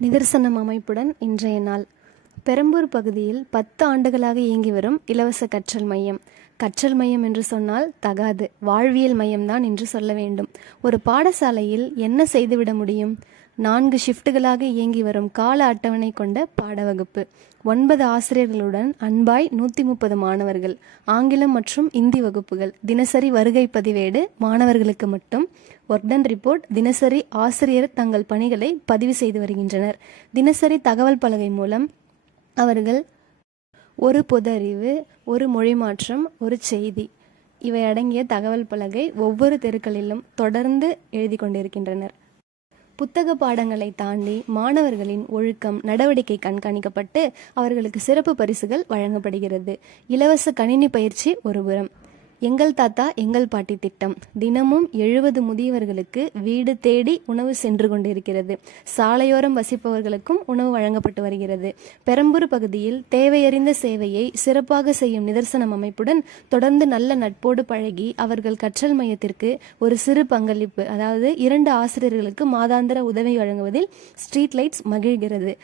நிதர்சனம் அமைப்புடன் இன்றைய நாள். பெரம்பூர் பகுதியில் 10 ஆண்டுகளாக இயங்கி வரும் இலவச கற்றல் மையம். கற்றல் மையம் என்று சொன்னால் தகாது, வாழ்வியல் மையம்தான் என்று சொல்ல வேண்டும். ஒரு பாடசாலையில் என்ன செய்துவிட முடியும்? 4 ஷிஃப்ட்டுகளாக இயங்கி வரும் கால அட்டவணை கொண்ட பாட வகுப்பு, 9 ஆசிரியர்களுடன் அன்பாய் 130 மாணவர்கள், ஆங்கிலம் மற்றும் இந்தி வகுப்புகள், தினசரி வருகை பதிவேடு மாணவர்களுக்கு மட்டும், ஒர்க்டன் ரிப்போர்ட், தினசரி ஆசிரியர் தங்கள் பணிகளை பதிவு செய்து வருகின்றனர். தினசரி தகவல் பலகை மூலம் அவர்கள் ஒரு பொது அறிவு, ஒரு மொழி மாற்றம், ஒரு செய்தி, இவை அடங்கிய தகவல் பலகை ஒவ்வொரு தெருக்களிலும் தொடர்ந்து எழுதி கொண்டிருக்கின்றனர். புத்தக பாடங்களை தாண்டி மாணவர்களின் ஒழுக்கம், நடவடிக்கை கண்காணிக்கப்பட்டு அவர்களுக்கு சிறப்பு பரிசுகள் வழங்கப்படுகிறது. இலவச கணினி பயிற்சி ஒருபுறம். எங்கள் தாத்தா எங்கள் பாட்டி திட்டம் தினமும் 70 முதியவர்களுக்கு வீடு தேடி உணவு சென்று கொண்டிருக்கிறது. சாலையோரம் வசிப்பவர்களுக்கும் உணவு வழங்கப்பட்டு வருகிறது. பெரம்பூர் பகுதியில் தேவையறிந்த சேவையை சிறப்பாக செய்யும் நிதர்சனம் அமைப்புடன் தொடர்ந்து நல்ல நட்போடு பழகி அவர்கள் கற்றல் மையத்திற்கு ஒரு சிறு பங்களிப்பு, அதாவது 2 ஆசிரியர்களுக்கு மாதாந்திர உதவி வழங்குவதில் ஸ்ட்ரீட் லைட்ஸ் மகிழ்கிறது.